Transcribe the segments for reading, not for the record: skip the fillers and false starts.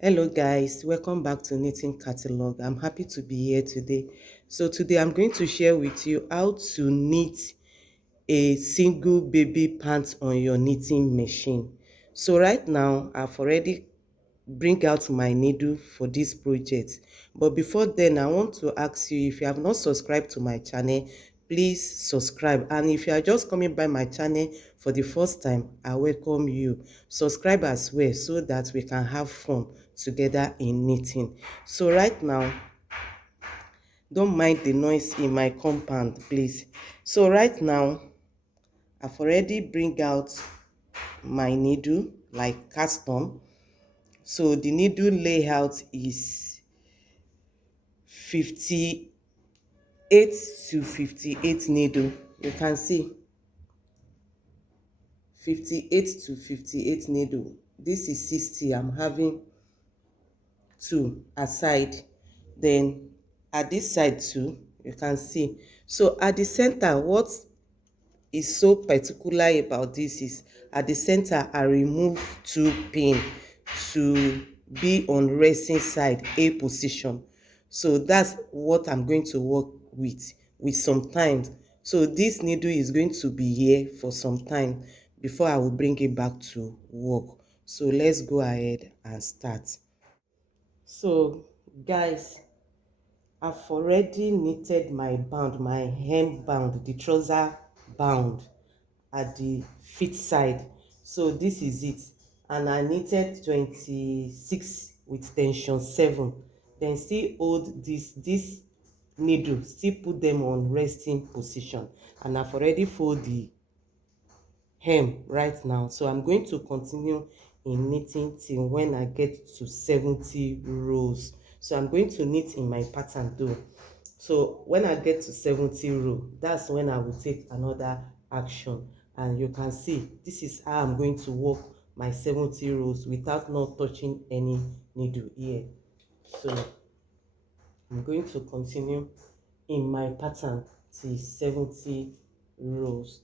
Hello guys, welcome back to Knitting Catalog. I'm happy to be here today. So today I'm going to share with you how to knit a single baby pants on your knitting machine. So right now I've already bring out my needle for this project, but before then I want to ask you, if you have not subscribed to my channel, please subscribe. And if you are just coming by my channel for the first time, I welcome you. Subscribe as well so that we can have fun together in knitting. So right now, don't mind the noise in my compound, please. So right now I've already bring out my needle like custom. So the needle layout is 58 to 58 needle. You can see 58 to 58 needle. This is 60. I'm having two aside. Then at this side too, you can see. So at the center, what is so particular about this is at the center I remove two pin to be on resting side A position. So that's what I'm going to work with some time. So this needle is going to be here for some time before I will bring it back to work. So let's go ahead and start. So guys, I've already knitted my band, my hem band, the trouser band at the fit side. So this is it. And I knitted 26 with tension 7. Then still hold this needle, still put them on resting position. And I've already folded the hem right now. So I'm going to continue in knitting till when I get to 70 rows. So I'm going to knit in my pattern though. So when I get to 70 row, that's when I will take another action. And you can see this is how I'm going to work my 70 rows without not touching any needle here. So I'm going to continue in my pattern till 70 rows.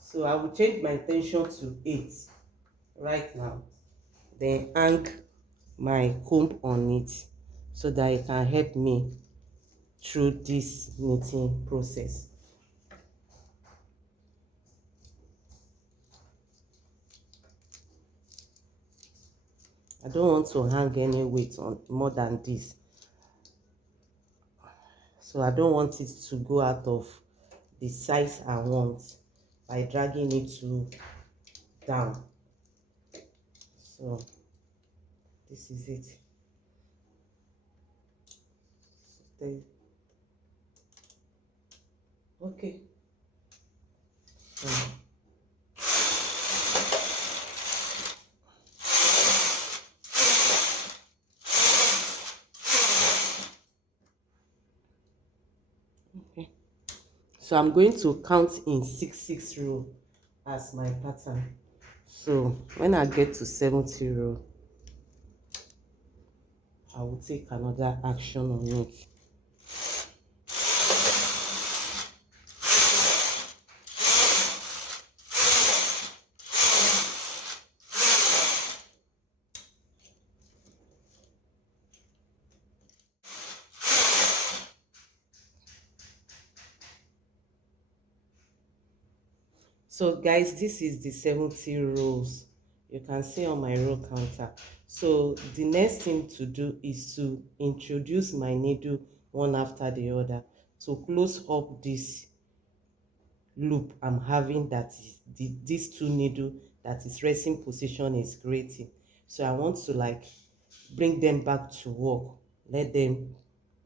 So I will change my tension to 8 right now. Then hang my comb on it so that it can help me through this knitting process. I don't want to hang any weight on more than this. So I don't want it to go out of the size I want by dragging it to down. So this is it. Okay. So, okay. So I'm going to count in 6 row as my pattern. So when I get to 70 row, I will take another action on it. So guys, this is the 70 rows. You can see on my row counter. So the next thing to do is to introduce my needle one after the other to close up this loop I'm having, that is these two needle that is resting position is creating. So I want to like bring them back to work, let them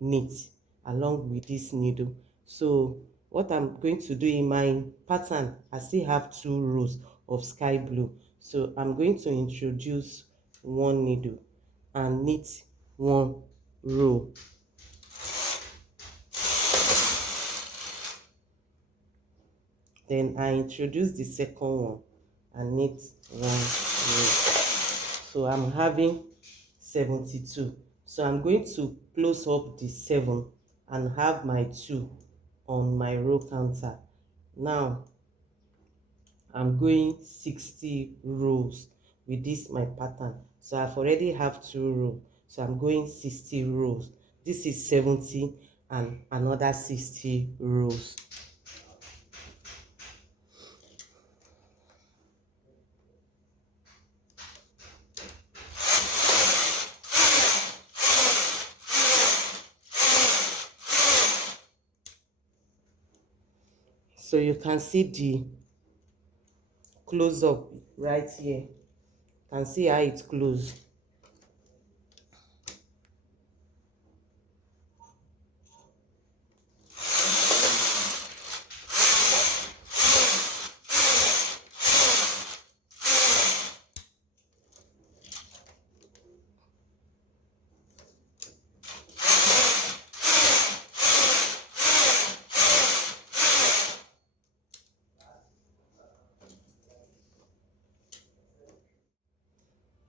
knit along with this needle. So what I'm going to do in my pattern, I still have 2 rows of sky blue. So I'm going to introduce one needle and knit 1 row. Then I introduce the second one and knit 1 row. So I'm having 72. So I'm going to close up the 7 and have my 2 on my row counter. Now I'm going 60 rows with this my pattern. So I've already have 2 rows. So I'm going 60 rows. This is 70 and another 60 rows. So you can see the close up right here. You can see how it's closed.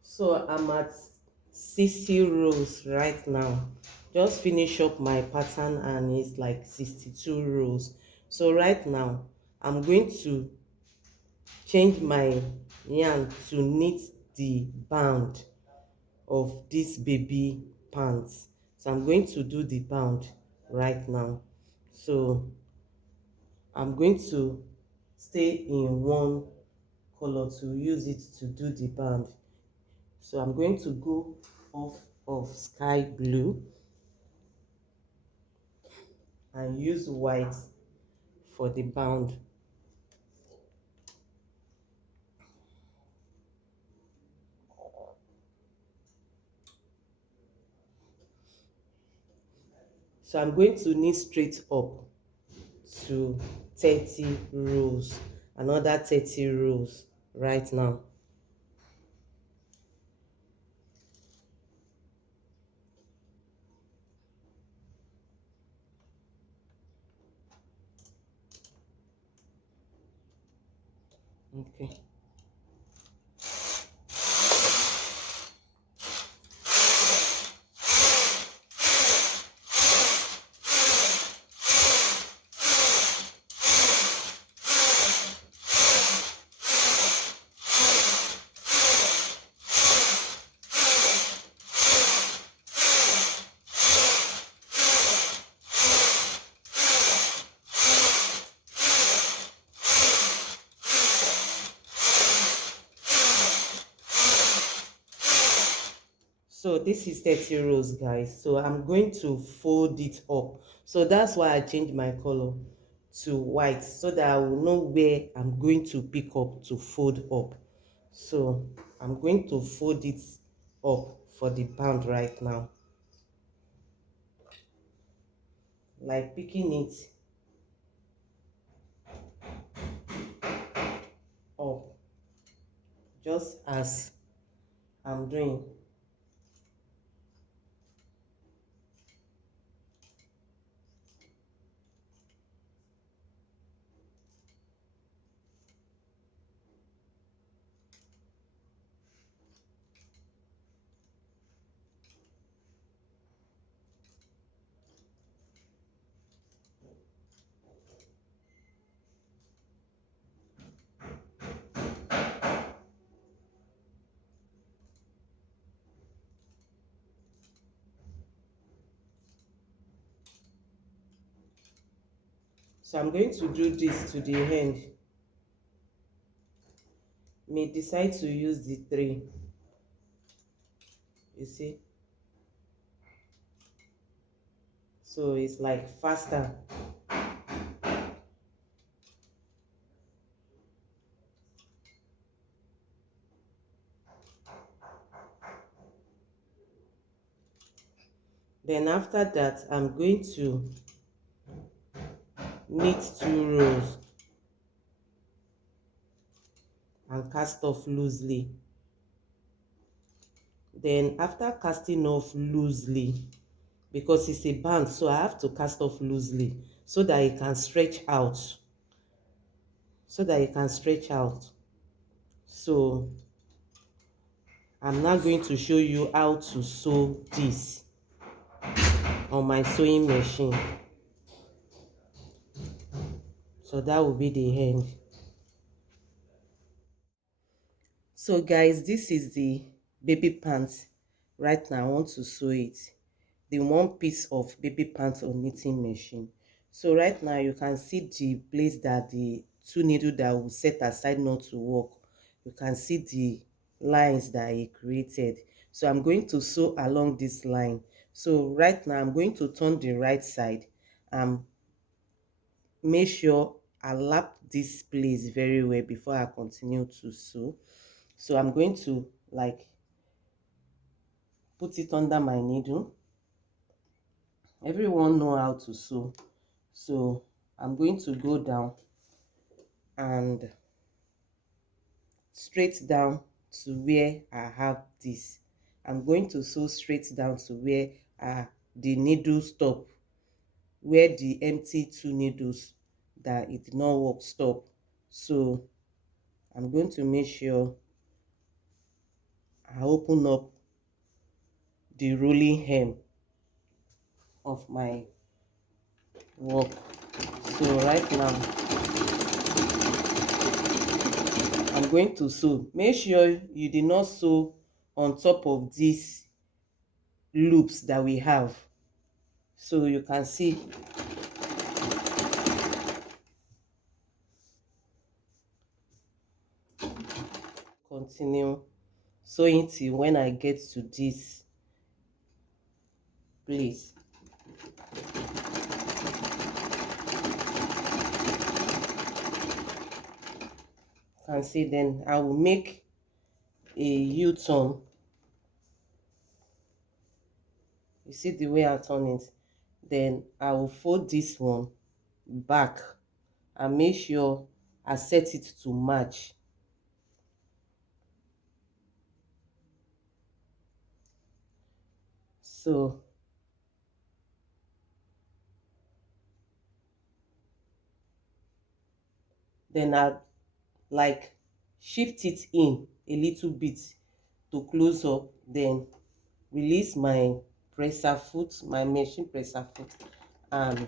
So I'm at 60 rows right now. Just finish up my pattern and it's like 62 rows. So right now I'm going to change my yarn to knit the band of this baby pants. So I'm going to do the band right now. So I'm going to stay in one color to use it to do the band. So I'm going to go off of sky blue and use white for the band. So I'm going to knit straight up to 30 rows, another 30 rows right now. Okay. So this is 30 rows, guys. So I'm going to fold it up. So that's why I changed my color to white, so that I will know where I'm going to pick up to fold up. So I'm going to fold it up for the band right now, like picking it up, just as I'm doing. So I'm going to do this to the end. May decide to use the 3. You see? So it's like faster. Then after that, I'm going to knit 2 rows and cast off loosely. Then after casting off loosely, because it's a band, so I have to cast off loosely so that it can stretch out. So I'm now going to show you how to sew this. on my sewing machine. So that will be the end. So guys, this is the baby pants. Right now I want to sew it, the one piece of baby pants on knitting machine. So right now you can see the place that the two needle that will set aside not to work. You can see the lines that I created. So I'm going to sew along this line. So right now I'm going to turn the right side and make sure I lap this place very well before I continue to sew. So I'm going to like put it under my needle. Everyone know how to sew. So I'm going to go down and straight down to where I have this. I'm going to sew straight down to where the needle stop, where the empty two needles that it did not work stop. So I'm going to make sure I open up the rolling hem of my work. So right now I'm going to sew. Make sure you did not sew on top of these loops that we have. So you can see continue sewing till when I get to this place. You can see, then I will make a U-turn. You see the way I turn it. Then I will fold this one back and make sure I set it to match. So then I like shift it in a little bit to close up, then release my presser foot, my machine presser foot, and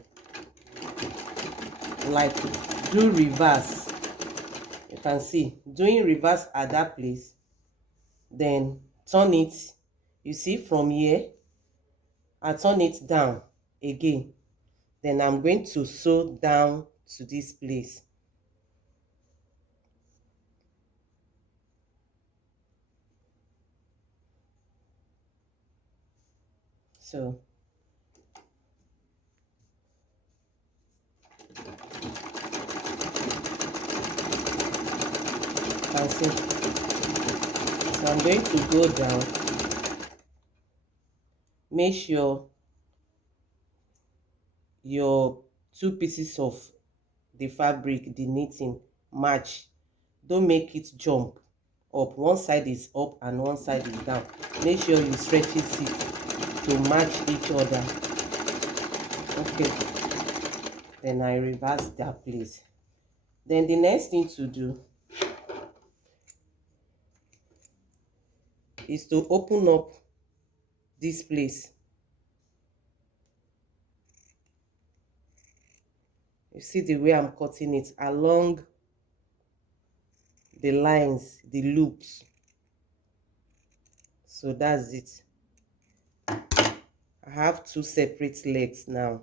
like do reverse. You can see doing reverse at that place, then turn it. You see from here I turn it down again, then I'm going to sew down to this place. So you can see, so I'm going to go down, make sure your two pieces of the fabric, the knitting, match. Don't make it jump up. One side is up and one side is down. Make sure you stretch it to match each other. Okay, then I reverse that place. Then the next thing to do is to open up this place. You see the way I'm cutting it along the lines, the loops. So that's it. I have two separate legs now.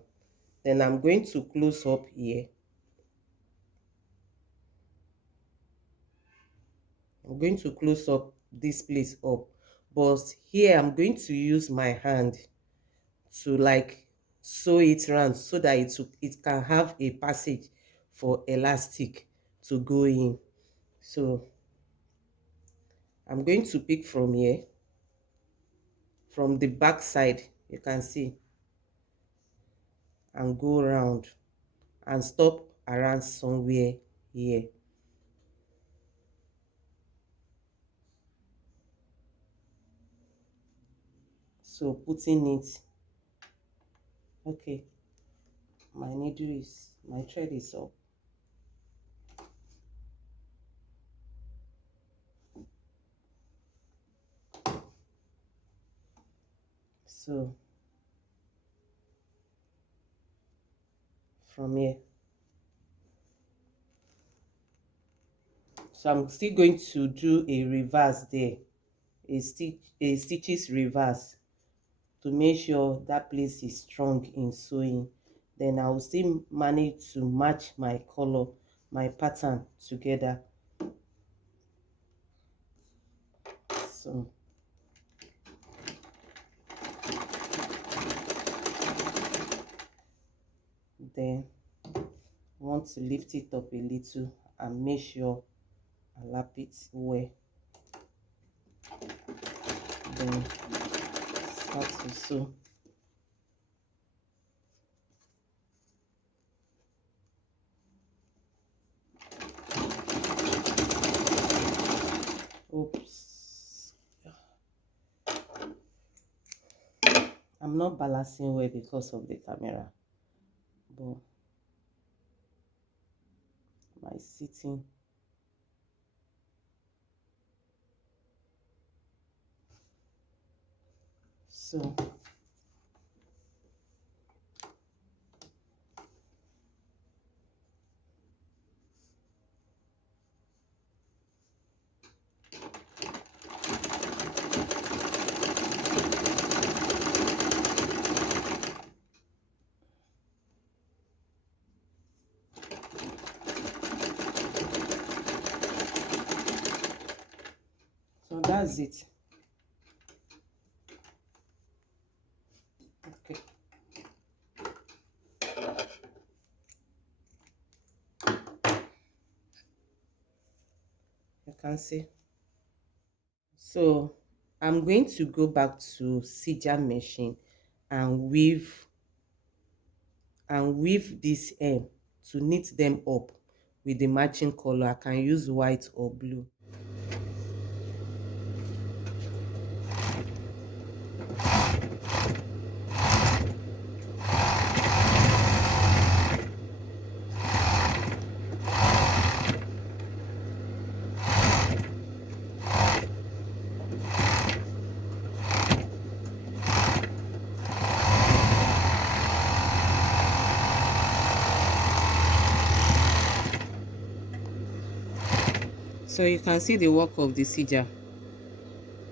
Then I'm going to close up here. I'm going to close up this place up, but here I'm going to use my hand to like sew it round so that it can have a passage for elastic to go in. So I'm going to pick from here, from the back side, you can see, and go around and stop around somewhere here. So putting it, okay, my thread is up. So from here. So I'm still going to do a reverse there, a stitches reverse, to make sure that place is strong in sewing. Then I will still manage to match my color, my pattern together. So then I want to lift it up a little and make sure I lap it well. Then start to sew. Oops, I'm not balancing well because of the camera, but my sitting. So that's it. Okay, you can see. So I'm going to go back to Sija machine and weave this hem to knit them up with the matching color. I can use white or blue. So you can see the work of the Sija.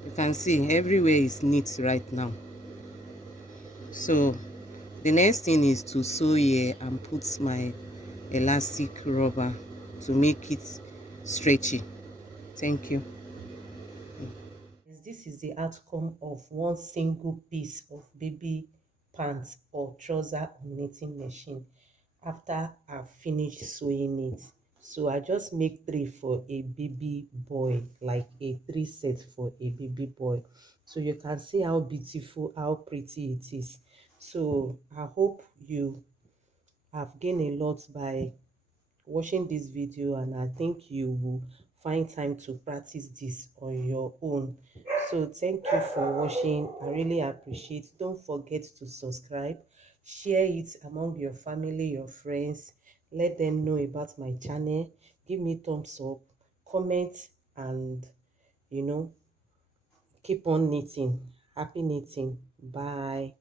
You can see everywhere is neat right now. So the next thing is to sew here and put my elastic rubber to make it stretchy. Thank you. This is the outcome of one single piece of baby pants or trouser on knitting machine after I've finished sewing it. So I just make 3 for a baby boy, like a 3 set for a baby boy. So you can see how beautiful, how pretty it is. So I hope you have gained a lot by watching this video, and I think you will find time to practice this on your own. So thank you for watching. I really appreciate. Don't forget to subscribe, share it among your family, your friends. Let them know about my channel. Give me thumbs up, comment, and you know, keep on knitting. Happy knitting. Bye.